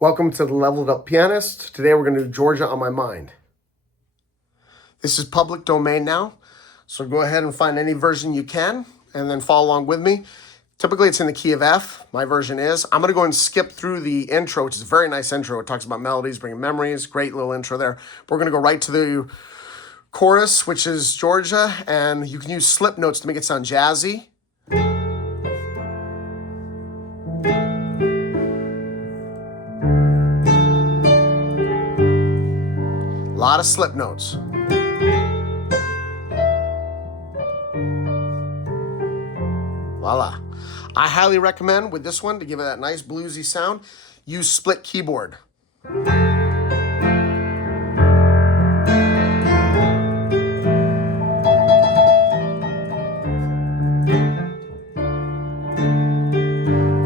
Welcome to the Leveled Up Pianist. Today we're going to do Georgia on My Mind. This is public domain now, so go ahead and find any version you can and then follow along with me. Typically it's in the key of F. My version is. I'm going to go and skip through the intro, which is a very nice intro. It talks about melodies, bringing memories. Great little intro there. But we're going to go right to the chorus, which is Georgia, and you can use slip notes to make it sound jazzy. A lot of slip notes. Voila. I highly recommend with this one, to give it that nice bluesy sound, use split keyboard.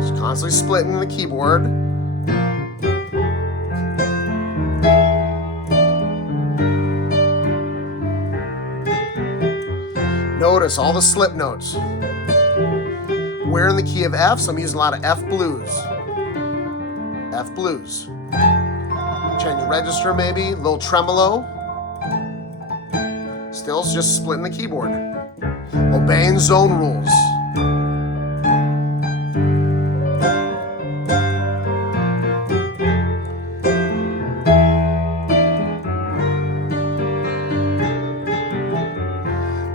Just constantly splitting the keyboard. Notice all the slip notes. We're in the key of F, so I'm using a lot of F blues. F blues. Change register maybe, a little tremolo. Still just splitting the keyboard. Obeying zone rules.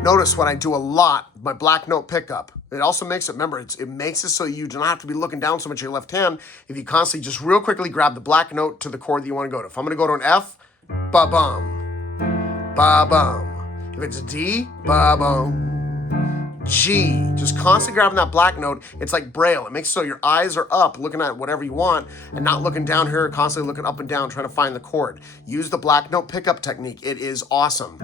Notice when I do a lot, my black note pickup, it also makes it, remember, it makes it so you do not have to be looking down so much with your left hand if you constantly just real quickly grab the black note to the chord that you want to go to. If I'm going to go to an F, ba-bum, ba-bum. If it's a D, ba-bum, G. Just constantly grabbing that black note. It's like Braille. It makes it so your eyes are up looking at whatever you want and not looking down here, constantly looking up and down trying to find the chord. Use the black note pickup technique. It is awesome.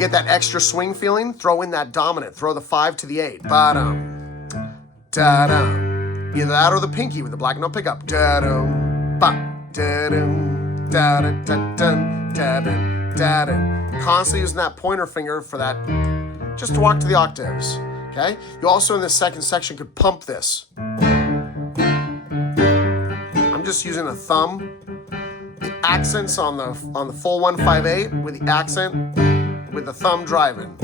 Get that extra swing feeling, throw in that dominant. Throw the 5 to the 8. Ba-dum, da-dum. Either that or the pinky with the black note pickup. Da-dum, ba, da-dum, da-da-da-dum, da-dum, da-dum. Constantly using that pointer finger for that, just to walk to the octaves, okay? You also in this second section could pump this. I'm just using a thumb. The accents on the full 158 with the accent, with the thumb driving.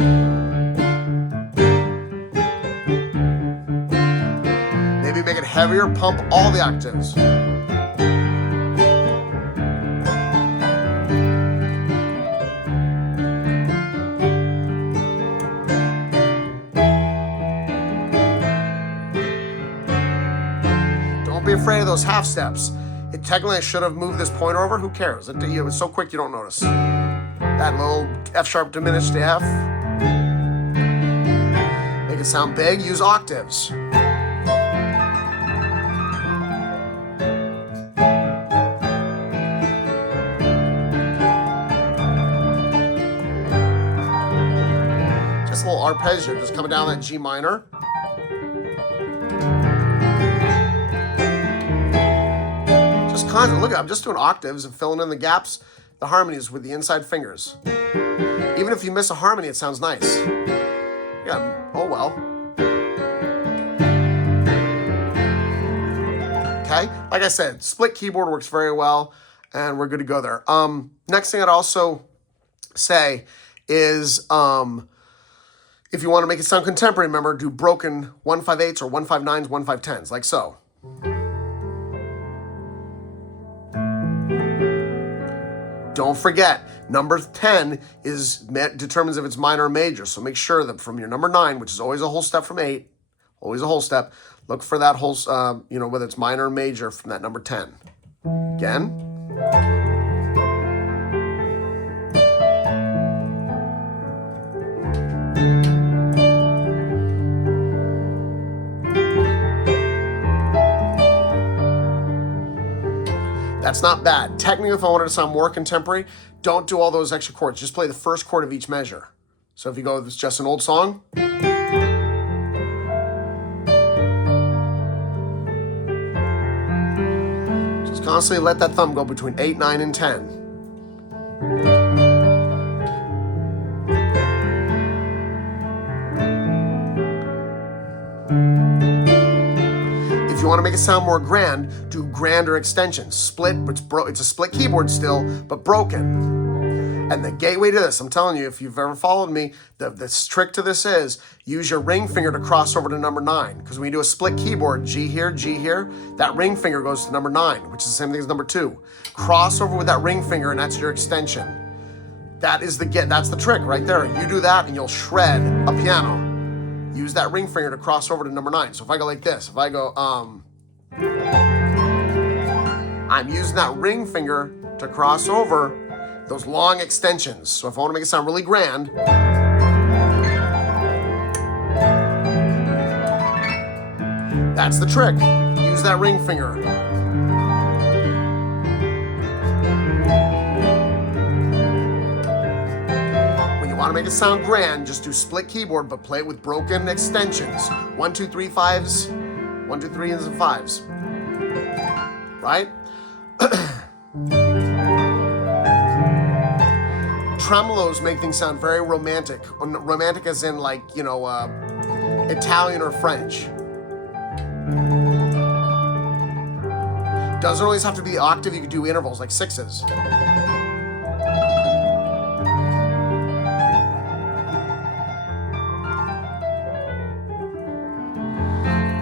Maybe make it heavier, pump all the octaves. Don't be afraid of those half steps. Technically I should have moved this pointer over. Who cares? It was so quick you don't notice. That little F sharp diminished to F. Make it sound big, use octaves. Just a little arpeggio, just coming down that G minor. Just constant, look at, I'm just doing octaves and filling in the gaps, the harmonies with the inside fingers. Even if you miss a harmony, it sounds nice. Yeah, oh well. Okay, like I said, split keyboard works very well, and we're good to go there. Next thing I'd also say is, if you want to make it sound contemporary, remember, do broken 158s or 159s, 159s, like so. Don't forget, number 10 determines if it's minor or major. So make sure that from your number 9, which is always a whole step from 8, always a whole step, look for that whole, whether it's minor or major from that number 10. Again. That's not bad. Technically, if I wanted to sound more contemporary, don't do all those extra chords. Just play the first chord of each measure. So if you go, it's just an old song. Just constantly let that thumb go between 8, 9, and 10. want to make it sound more grand, do grander extensions. Split, it's a split keyboard still, but broken. And the gateway to this, I'm telling you, if you've ever followed me, the trick to this is use your ring finger to cross over to number 9. Because when you do a split keyboard, G here, that ring finger goes to number 9, which is the same thing as number 2. Cross over with that ring finger, and that's your extension. That's the trick right there. You do that, and you'll shred a piano. Use that ring finger to cross over to number 9. So if I go like this, if I go, I'm using that ring finger to cross over those long extensions. So if I want to make it sound really grand, that's the trick. Use that ring finger. When you want to make it sound grand, just do split keyboard, but play it with broken extensions. 1, 2, 3, 5s, 1, 2, 3s, and 5s. Right? Tremolos make things sound very romantic. Romantic as in like, Italian or French. Doesn't always have to be the octave. You could do intervals like 6s.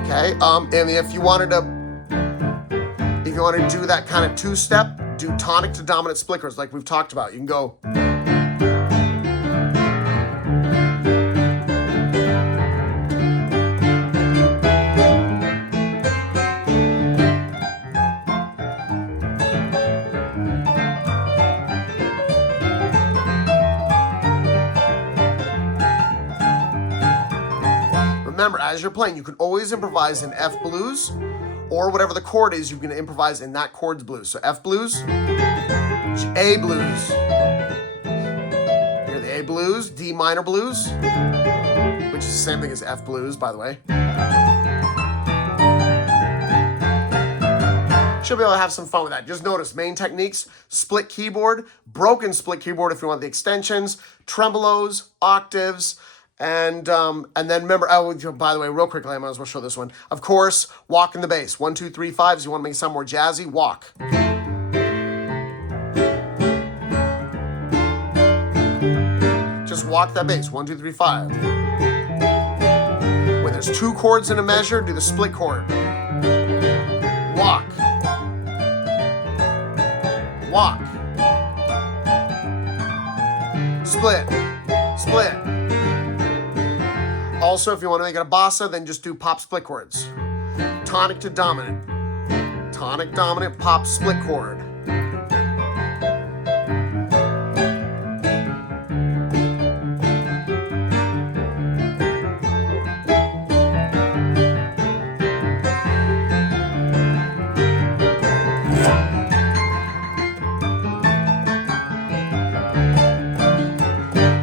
Okay, and if you wanted to do that kind of 2-step, do tonic to dominant split chords like we've talked about. You can go. Remember, as you're playing, you can always improvise in F blues, or whatever the chord is, you can improvise in that chord's blues. So F blues, A blues. Here are the A blues, D minor blues, which is the same thing as F blues, by the way. Should be able to have some fun with that. Just notice main techniques: split keyboard, broken split keyboard if you want the extensions, tremolos, octaves. And then remember, by the way, real quickly, I might as well show this one. Of course, walk in the bass. 1, 2, 3, 5s. You want to make it sound more jazzy? Walk. Just walk that bass. 1, 2, 3, 5. When there's 2 chords in a measure, do the split chord. Walk. Walk. Split. Split. Also, if you want to make it a bossa, then just do pop split chords. Tonic to dominant. Tonic, dominant, pop split chord.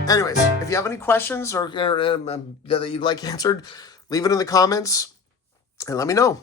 Anyways, if you have any questions or that you'd like answered, leave it in the comments and let me know.